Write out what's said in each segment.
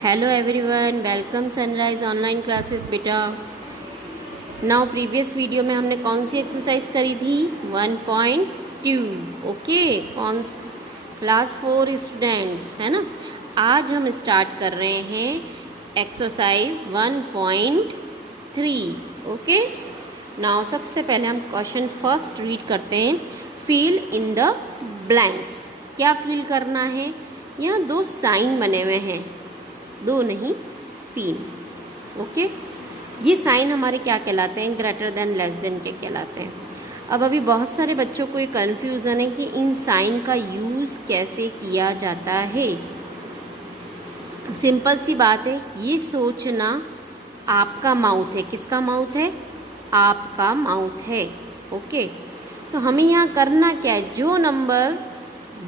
Hello everyone, welcome sunrise online classes बेटा। Now previous video में हमने कौन सी एक्सरसाइज करी थी? 1.2। ओके, कौन क्लास 4 स्टूडेंट्स है ना। आज हम स्टार्ट कर रहे हैं एक्सरसाइज 1.3। ओके, नाउ सबसे पहले हम क्वेश्चन फर्स्ट रीड करते हैं। Fill in the blanks. क्या फिल करना है? यहाँ दो साइन बने हुए हैं, दो नहीं तीन। ओके, ये साइन हमारे क्या कहलाते हैं? ग्रेटर देन लेस देन के कहलाते हैं। अब अभी बहुत सारे बच्चों को ये कन्फ्यूज़न है कि इन साइन का यूज़ कैसे किया जाता है। सिंपल सी बात है, ये सोचना आपका माउथ है। किसका माउथ है? आपका माउथ है। ओके, तो हमें यहाँ करना क्या है? जो नंबर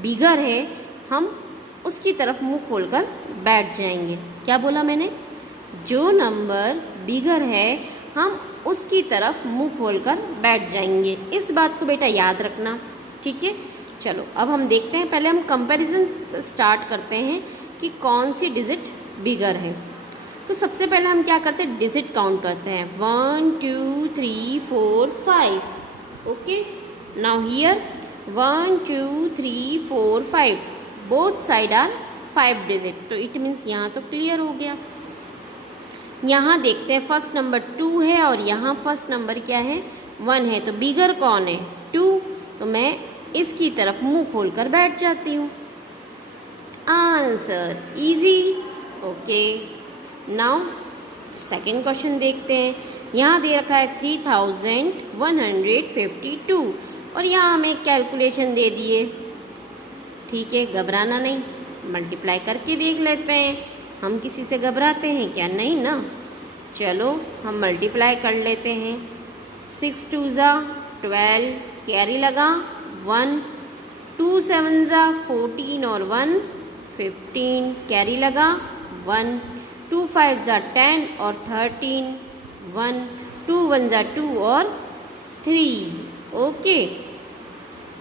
बिगर है हम उसकी तरफ मुंह खोलकर बैठ जाएंगे। क्या बोला मैंने? जो नंबर बिगर है हम उसकी तरफ मुंह खोलकर बैठ जाएंगे। इस बात को बेटा याद रखना, ठीक है। चलो अब हम देखते हैं, पहले हम कंपैरिजन स्टार्ट करते हैं कि कौन सी डिजिट बिगर है। तो सबसे पहले हम क्या करते हैं? डिजिट काउंट करते हैं। 1 2 3 4 5। Okay, now here 1 2 3 4 5, both side are 5 digit, तो इट मीन्स यहाँ तो क्लियर हो गया। यहाँ देखते हैं, फर्स्ट नंबर 2 है और यहाँ फर्स्ट नंबर क्या है? 1 है। तो बिगर कौन है? 2। तो मैं इसकी तरफ मुंह खोलकर बैठ जाती हूँ। Answer easy. Okay, now second question देखते हैं। यहाँ दे रखा है 3152 और यहाँ हमें कैलकुलेशन दे दिए। ठीक है, घबराना नहीं, मल्टीप्लाई करके देख लेते हैं। हम किसी से घबराते हैं क्या? नहीं ना। चलो हम मल्टीप्लाई कर लेते हैं। 6 2 ज़ा 12, कैरी लगा 1, 2 7 ज़ा 14 और 1 15, कैरी लगा 1, 2 5 ज़ा 10 और 13, 1, 2 1 ज़ा 2 और 3। ओके,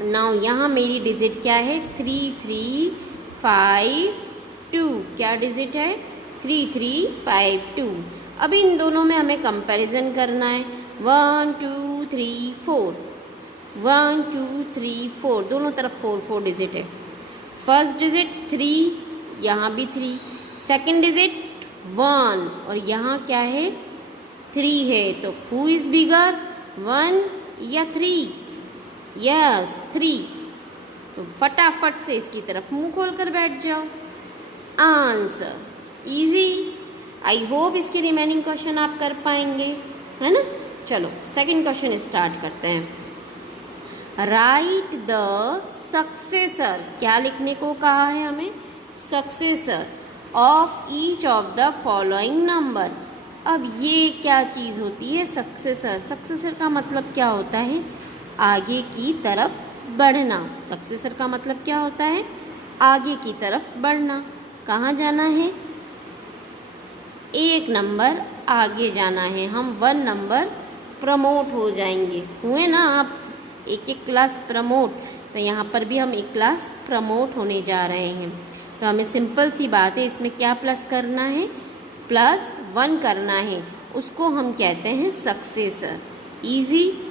नाउ यहाँ मेरी डिजिट क्या है? 3352। क्या डिजिट है? 3352। अब इन दोनों में हमें कंपैरिजन करना है। 1 2 3 4, 1 2 3 4, दोनों तरफ 4 4 डिजिट है। फर्स्ट डिजिट 3, यहाँ भी 3। सेकंड डिजिट 1 और यहाँ क्या है? 3 है। तो हु इज़ बिगर, 1 या 3? यस, 3। तो फटाफट से इसकी तरफ मुंह खोलकर बैठ जाओ। Answer easy. आई होप इसके रिमेनिंग क्वेश्चन आप कर पाएंगे, है ना। चलो सेकंड क्वेश्चन स्टार्ट करते हैं। Right the successor. क्या लिखने को कहा है हमें? Successor of each of the following number. अब ये क्या चीज़ होती है? सक्सेसर। सक्सेसर का मतलब क्या होता है? आगे की तरफ बढ़ना। सक्सेसर का मतलब क्या होता है? आगे की तरफ बढ़ना। कहाँ जाना है? एक नंबर आगे जाना है। हम 1 नंबर प्रमोट हो जाएंगे। हुए ना आप? एक एक क्लास प्रमोट, तो यहाँ पर भी हम एक क्लास प्रमोट होने जा रहे हैं। तो हमें सिंपल सी बात है, इसमें क्या प्लस करना है? +1 करना है। उसको हम कहते हैं सक्सेसर। इजी।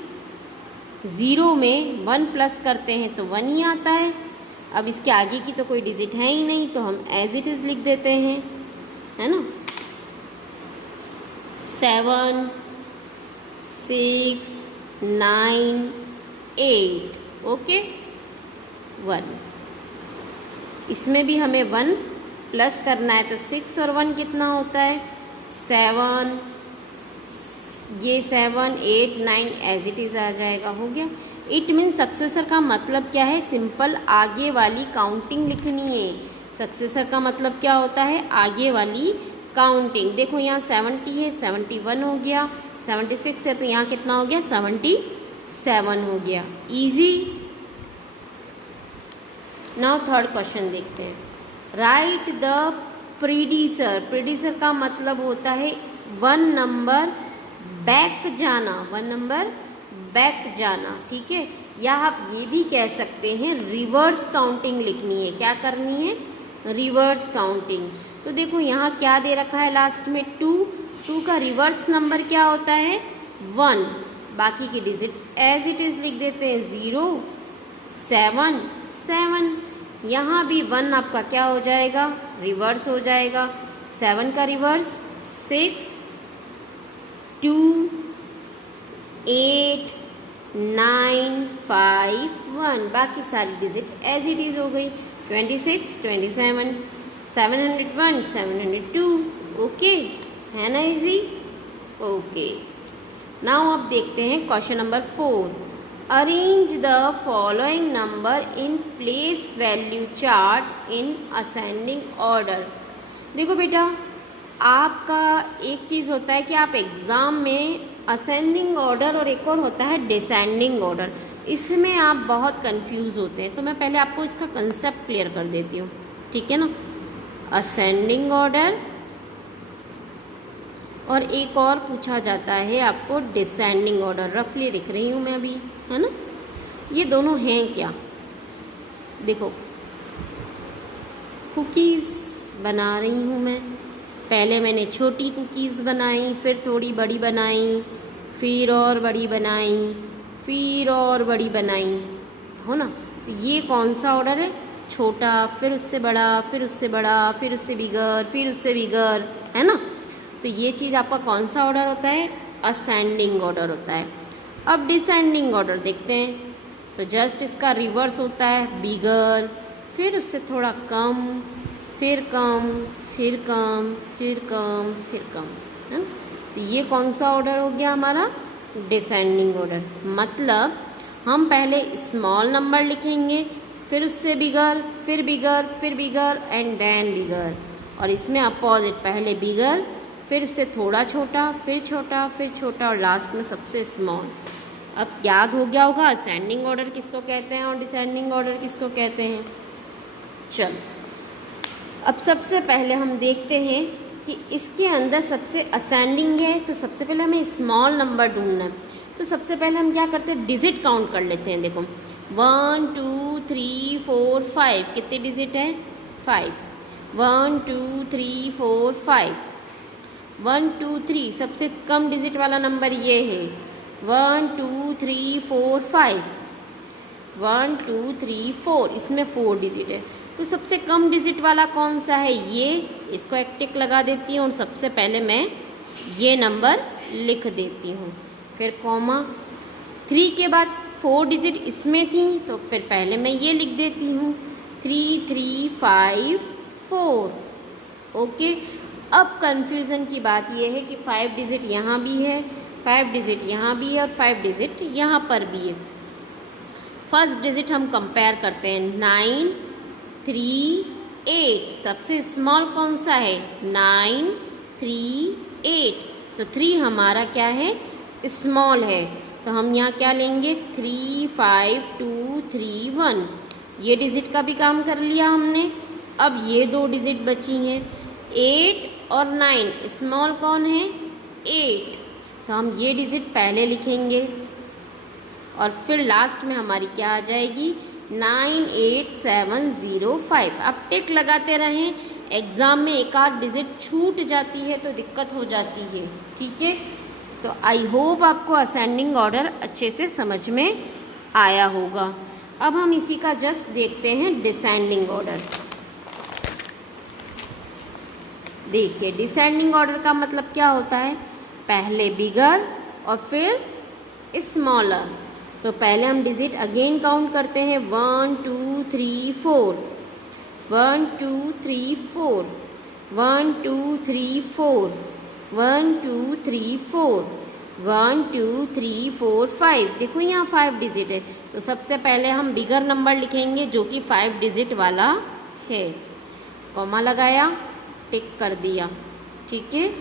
0 में 1 प्लस करते हैं तो 1 ही आता है। अब इसके आगे की तो कोई डिजिट है ही नहीं, तो हम एज इट इज़ लिख देते हैं, है ना। 7 6 9 8। ओके, 1। इसमें भी हमें 1 प्लस करना है, तो 6 और 1 कितना होता है? 7। ये 7 8 9 एज इट इज़ आ जाएगा। हो गया। इट मीन सक्सेसर का मतलब क्या है? सिंपल आगे वाली काउंटिंग लिखनी है। सक्सेसर का मतलब क्या होता है? आगे वाली काउंटिंग। देखो यहाँ 70 है, 71 हो गया, 76 है तो यहाँ कितना हो गया? 77 हो गया। इजी। नाउ थर्ड क्वेश्चन देखते हैं। Right the प्रीडिसर। प्रीडिसर का मतलब होता है 1 नंबर बैक जाना। 1 नंबर बैक जाना, ठीक है। या आप ये भी कह सकते हैं रिवर्स काउंटिंग लिखनी है। क्या करनी है? Reverse counting. तो देखो यहाँ क्या दे रखा है लास्ट में 2, 2 का रिवर्स नंबर क्या होता है 1, बाकी की डिजिट्स एज इट इज़ लिख देते हैं 0, 7, 7। यहाँ भी 1 आपका क्या हो जाएगा रिवर्स हो जाएगा, 7 का रिवर्स 6, 2, 8, 9, 5, 1, बाकी सारी डिजिट एज इट इज़ हो गई 26, 27, 701, 702। ओके, है ना इजी। ओके, नाउ अब देखते हैं question number 4। Arrange the following number in place value chart in ascending order. देखो बेटा, आपका एक चीज़ होता है कि आप एग्ज़ाम में असेंडिंग ऑर्डर और एक और होता है डिसेंडिंग ऑर्डर, इसमें आप बहुत कंफ्यूज होते हैं। तो मैं पहले आपको इसका कंसेप्ट क्लियर कर देती हूँ, ठीक है ना। असेंडिंग ऑर्डर और एक और पूछा जाता है आपको डिसेंडिंग ऑर्डर, रफली लिख रही हूँ मैं अभी, है ना। ये दोनों हैं क्या, देखो कुकीज़ बना रही हूँ मैं। पहले मैंने छोटी कुकीज़ बनाई, फिर थोड़ी बड़ी बनाई, फिर और बड़ी बनाई, फिर और बड़ी बनाई, हो ना। तो ये कौन सा ऑर्डर है, छोटा, फिर उससे बड़ा, फिर उससे बड़ा, फिर उससे बिगर, फिर उससे बिगर, है ना। तो ये चीज़ आपका कौन सा ऑर्डर होता है, असेंडिंग ऑर्डर होता है। अब डिसेंडिंग ऑर्डर देखते हैं, तो जस्ट इसका रिवर्स होता है बिगर, फिर उससे थोड़ा कम, फिर कम, फिर कम, फिर कम, फिर कम, है ना। तो ये कौन सा ऑर्डर हो गया हमारा, डिसेंडिंग ऑर्डर। मतलब हम पहले स्मॉल नंबर लिखेंगे, फिर उससे बिगर, फिर बिगर, फिर बिगर एंड देन बिगर, और इसमें अपोजिट, पहले बिगर, फिर उससे थोड़ा छोटा, फिर छोटा, फिर छोटा, और लास्ट में सबसे स्मॉल। अब याद हो गया होगा असेंडिंग ऑर्डर किसको कहते हैं और डिसेंडिंग ऑर्डर किसको कहते हैं। चलो, अब सबसे पहले हम देखते हैं कि इसके अंदर सबसे असेंडिंग है, तो सबसे पहले हमें स्मॉल नंबर ढूंढना है। तो सबसे पहले हम क्या करते हैं, डिजिट काउंट कर लेते हैं। देखो 1, 2, 3, 4, 5, कितने डिजिट है 5, 1, 2, 3, 4, 5, 1, 2, 3, सबसे कम डिजिट वाला नंबर ये है 1, 2, 3, 4, 5, 1, 2, 3, 4, इसमें 4 डिजिट है। तो सबसे कम डिजिट वाला कौन सा है, ये, इसको एक टिक लगा देती हूँ और सबसे पहले मैं ये नंबर लिख देती हूँ, फिर कॉमा, 3 के बाद 4 डिजिट इसमें थी तो फिर पहले मैं ये लिख देती हूँ 3, 3, 5, 4। ओके, अब कंफ्यूजन की बात ये है कि 5 डिजिट यहाँ भी है, 5 डिजिट यहाँ भी है और 5 डिजिट यहाँ पर भी है। फर्स्ट डिजिट हम कंपेयर करते हैं, 9, 3, 8, सबसे स्मॉल कौन सा है 9, 3, 8, तो 3 हमारा क्या है स्मॉल है, तो हम यहाँ क्या लेंगे 3, 5, 2, 3, 1, ये डिजिट का भी काम कर लिया हमने। अब ये 2 डिजिट बची हैं 8 और 9, स्मॉल कौन है 8, तो हम ये डिजिट पहले लिखेंगे और फिर लास्ट में हमारी क्या आ जाएगी 98705। अब टिक लगाते रहें, एग्ज़ाम में एक आध डिजिट छूट जाती है तो दिक्कत हो जाती है, ठीक है। तो आई होप आपको असेंडिंग ऑर्डर अच्छे से समझ में आया होगा। अब हम इसी का जस्ट देखते हैं डिसेंडिंग ऑर्डर। देखिए डिसेंडिंग ऑर्डर का मतलब क्या होता है, पहले बिगर और फिर स्मॉलर। तो पहले हम डिजिट अगेन काउंट करते हैं 1, 2, 3, 4, 1, 2, 3, 4, 1, 2, 3, 4, 1, 2, 3, 4, 1, 2, 3, 4, 5। देखो यहाँ 5 डिजिट है तो सबसे पहले हम बिगर नंबर लिखेंगे जो कि 5 डिजिट वाला है, कॉमा लगाया, टिक कर दिया, ठीक है।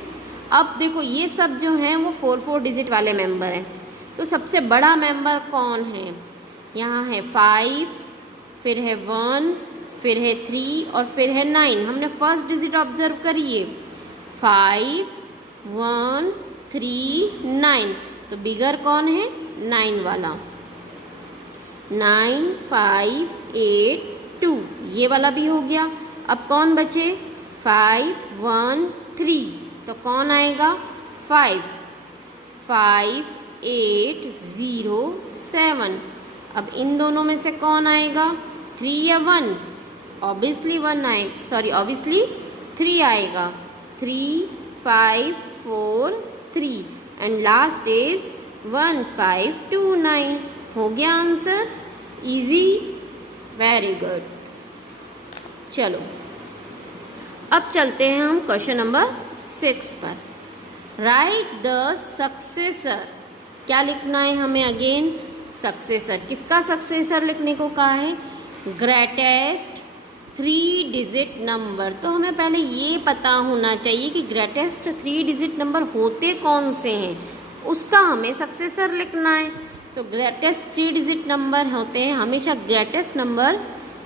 अब देखो ये सब जो हैं वो 4 डिजिट वाले मेंबर हैं, तो सबसे बड़ा मेंबर कौन है, यहाँ है 5, फिर है 1, फिर है 3 और फिर है 9। हमने फर्स्ट डिजिट ऑब्जर्व करिए 5, 1, 3, 9, तो बिगर कौन है 9 वाला, 9, 5, 8, 2, ये वाला भी हो गया। अब कौन बचे 5 1 3, तो कौन आएगा 5, 5 8 0 7। अब इन दोनों में से कौन आएगा 3 या 1, ऑब्वियसली 1 आए, सॉरी ऑब्वियसली 3 आएगा, 3 5 4 3 एंड लास्ट इज 1 5 2 9। हो गया आंसर, इजी, वेरी गुड। चलो अब चलते हैं हम क्वेश्चन नंबर 6 पर। राइट द सक्सेसर, क्या लिखना है हमें अगेन, सक्सेसर। किसका सक्सेसर लिखने को कहा है, ग्रेटेस्ट 3 डिजिट नंबर। तो हमें पहले ये पता होना चाहिए कि ग्रेटेस्ट 3 डिजिट नंबर होते कौन से हैं, उसका हमें सक्सेसर लिखना है। तो ग्रेटेस्ट 3 डिजिट नंबर होते हैं हमेशा, ग्रेटेस्ट नंबर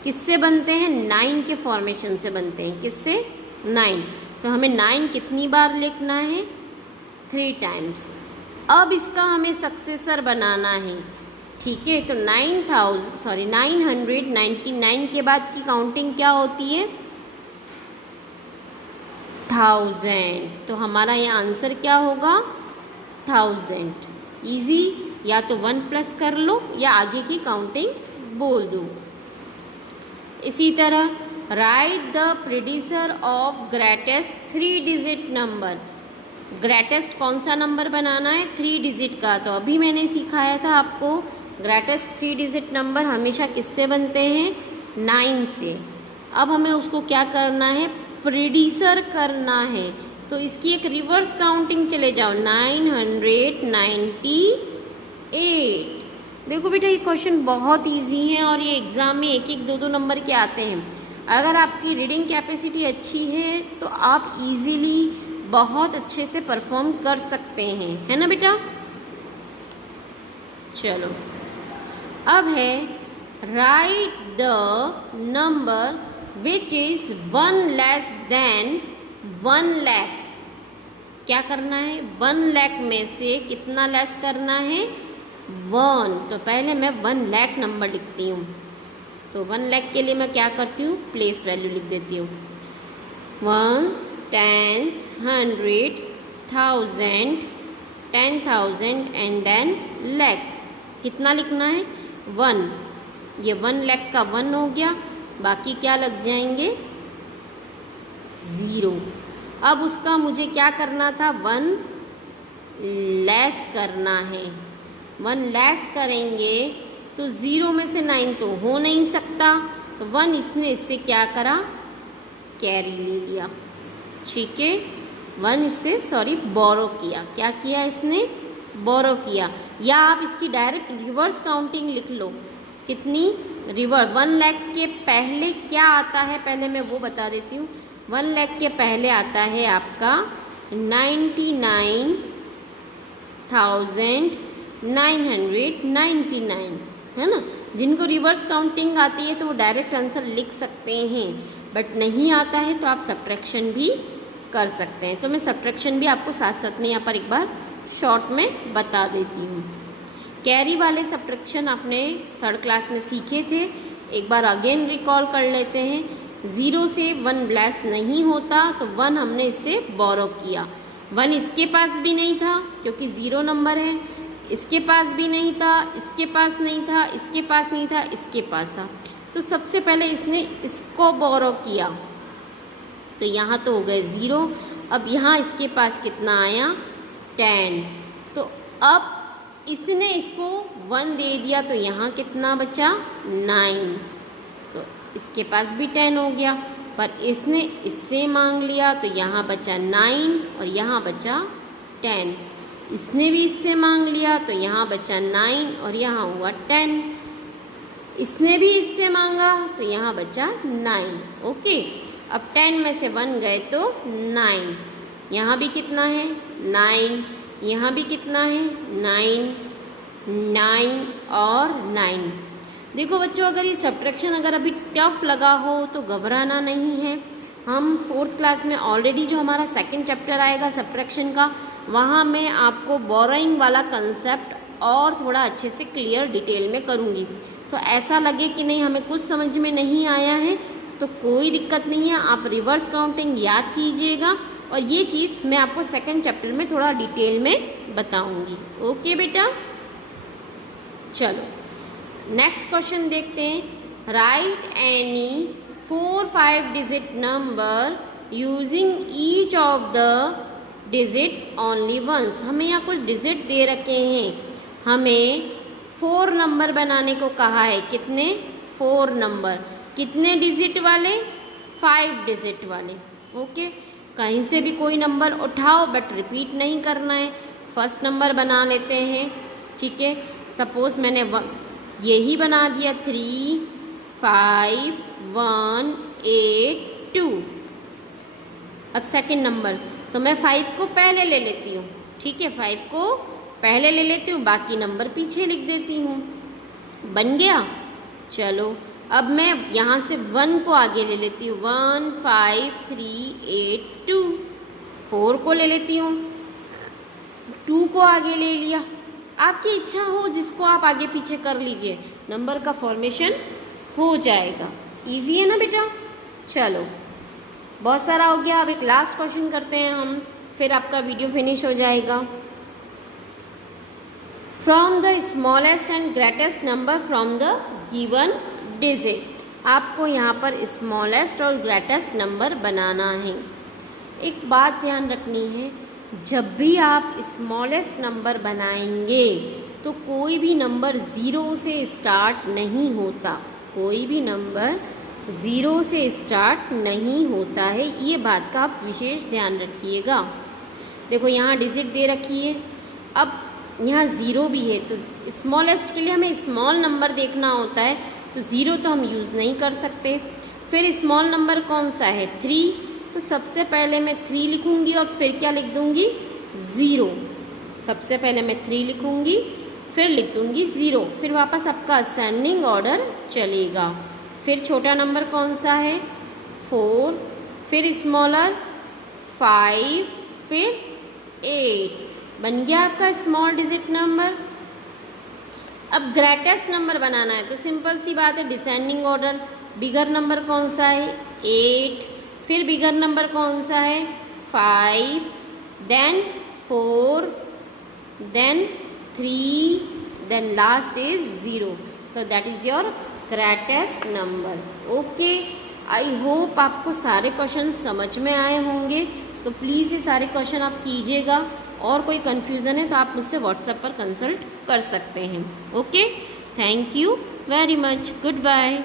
किससे बनते हैं, 9 के फॉर्मेशन से बनते हैं। किससे, 9। तो हमें 9 कितनी बार लिखना है, 3 टाइम्स। अब इसका हमें सक्सेसर बनाना है, ठीक है। तो 999 के बाद की काउंटिंग क्या होती है, 1000। तो हमारा ये आंसर क्या होगा, 1000। इजी, या तो 1 प्लस कर लो या आगे की काउंटिंग बोल दो। इसी तरह राइट द प्रेडिसर of greatest 3 digit number. Greatest कौन सा नंबर बनाना है, 3 डिजिट का। तो अभी मैंने सिखाया था आपको, ग्रेटेस्ट 3 डिजिट नंबर हमेशा किससे बनते हैं, 9 से। अब हमें उसको क्या करना है, प्रेडिसर करना है। तो इसकी एक रिवर्स काउंटिंग चले जाओ, 998। देखो बेटा ये क्वेश्चन बहुत इजी है और ये एग्ज़ाम में 1-1 2-2 नंबर के आते हैं। अगर आपकी रीडिंग कैपेसिटी अच्छी है तो आप इजीली बहुत अच्छे से परफॉर्म कर सकते हैं, है ना बेटा। चलो अब है right the number which is 1 less than 1 lakh. क्या करना है, 1 लाख में से कितना लेस करना है, 1। तो पहले मैं 1 लाख नंबर लिखती हूँ। तो 1 लाख के लिए मैं क्या करती हूँ, प्लेस वैल्यू लिख देती हूँ, 1 10 100 1000 10,000 एंड देन लाख। कितना लिखना है, 1। ये 1 लाख का 1 हो गया, बाकी क्या लग जाएंगे, 0। अब उसका मुझे क्या करना था, 1 लेस करना है। 1 लेस करेंगे तो 0 में से 9 तो हो नहीं सकता, तो 1 इसने इससे क्या करा, कैरी ले लिया, ठीक है। 1 इससे बोरो किया, क्या किया इसने, बोरो किया। या आप इसकी डायरेक्ट रिवर्स काउंटिंग लिख लो, कितनी, रिवर्स। 1 लाख के पहले क्या आता है, पहले मैं वो बता देती हूँ। 1 लाख के पहले आता है आपका 99,999, है ना। जिनको रिवर्स काउंटिंग आती है तो वो डायरेक्ट आंसर लिख सकते हैं, बट नहीं आता है तो आप सब्ट्रैक्शन भी कर सकते हैं। तो मैं सब्ट्रैक्शन भी आपको साथ साथ में यहाँ पर एक बार शॉर्ट में बता देती हूँ। कैरी वाले सब्ट्रैक्शन आपने 3rd क्लास में सीखे थे, एक बार अगेन रिकॉल कर लेते हैं। 0 से 1 लेस नहीं होता, तो 1 हमने इससे बोरो किया। 1 इसके पास भी नहीं था क्योंकि 0 नंबर है, इसके पास भी नहीं था, इसके पास नहीं था, इसके पास नहीं था, इसके पास था। तो सबसे पहले इसने इसको बोरो किया, तो यहाँ तो हो गए 0। अब यहाँ इसके पास कितना आया, 10। तो अब इसने इसको 1 दे दिया, तो यहाँ कितना बचा, 9। तो इसके पास भी 10 हो गया, पर इसने इससे मांग लिया तो यहाँ बचा 9 और यहाँ बचा 10। इसने भी इससे मांग लिया तो यहाँ बचा 9 और यहाँ हुआ 10। इसने भी इससे मांगा तो यहाँ बचा 9। ओके, अब 10 में से 1 गए तो 9। यहाँ भी कितना है, 9। यहाँ भी कितना है, 9 और 9। देखो बच्चों, अगर ये सब्ट्रैक्शन अगर अभी टफ लगा हो तो घबराना नहीं है। हम 4th क्लास में ऑलरेडी जो हमारा 2nd चैप्टर आएगा सब्ट्रैक्शन का, वहाँ मैं आपको बोरोइंग वाला कंसेप्ट और थोड़ा अच्छे से क्लियर डिटेल में करूँगी। तो ऐसा लगे कि नहीं हमें कुछ समझ में नहीं आया है तो कोई दिक्कत नहीं है, आप रिवर्स काउंटिंग याद कीजिएगा और ये चीज़ मैं आपको सेकंड चैप्टर में थोड़ा डिटेल में बताऊंगी। ओके बेटा, चलो नेक्स्ट क्वेश्चन देखते हैं। Write any 4-5 digit number using each of the digit only once. हमें यहाँ कुछ डिजिट दे रखे हैं, हमें 4 नंबर बनाने को कहा है। कितने? 4 नंबर। कितने डिजिट वाले? 5 डिजिट वाले। ओके, कहीं से भी कोई नंबर उठाओ बट रिपीट नहीं करना है। फर्स्ट नंबर बना लेते हैं, ठीक है। सपोज मैंने यही बना दिया 3, 5, 1, 8, 2। अब सेकंड नंबर, तो मैं 5 को पहले ले लेती हूँ, ठीक है। 5 को पहले ले लेती हूँ, बाकी नंबर पीछे लिख देती हूँ। बन गया। चलो अब मैं यहाँ से 1 को आगे ले लेती हूँ। 1, 5, 3, 8, 2। 4 को ले लेती हूँ, 2 को आगे ले लिया। आपकी इच्छा हो जिसको आप आगे पीछे कर लीजिए, नंबर का फॉर्मेशन हो जाएगा। इजी है ना बेटा। चलो बहुत सारा हो गया, अब एक लास्ट क्वेश्चन करते हैं हम, फिर आपका वीडियो फिनिश हो जाएगा। From the smallest and greatest number from the given digit. आपको यहाँ पर स्मॉलेस्ट और ग्रेटेस्ट नंबर बनाना है। एक बात ध्यान रखनी है, जब भी आप स्मॉलेस्ट नंबर बनाएंगे तो कोई भी नंबर 0 से स्टार्ट नहीं होता। कोई भी नंबर 0 से स्टार्ट नहीं होता है, ये बात का आप विशेष ध्यान रखिएगा। देखो यहाँ डिजिट दे रखी है, अब यहाँ 0 भी है, तो स्मॉलेस्ट के लिए हमें स्मॉल नंबर देखना होता है, तो 0 तो हम यूज़ नहीं कर सकते। फिर स्मॉल नंबर कौन सा है? 3, तो सबसे पहले मैं 3 लिखूँगी और फिर क्या लिख दूँगी? 0। सबसे पहले मैं 3 लिखूँगी, फिर लिख दूँगी 0, फिर वापस आपका असेंडिंग ऑर्डर चलेगा। फिर छोटा नंबर कौन सा है? 4, फिर स्मॉलर 5, फिर 8। बन गया आपका स्मॉल डिजिट नंबर। अब ग्रेटेस्ट नंबर बनाना है तो सिंपल सी बात है, डिसेंडिंग ऑर्डर। बिगर नंबर कौन सा है? 8, फिर बिगर नंबर कौन सा है? 5, then 4, then 3, then last is 0। तो that is your greatest number. Okay, I hope आपको सारे क्वेश्चन समझ में आए होंगे। तो प्लीज़ ये सारे क्वेश्चन आप कीजिएगा, और कोई कन्फ्यूज़न है तो आप मुझसे व्हाट्सएप पर कंसल्ट कर सकते हैं। Okay, thank you very much, good bye.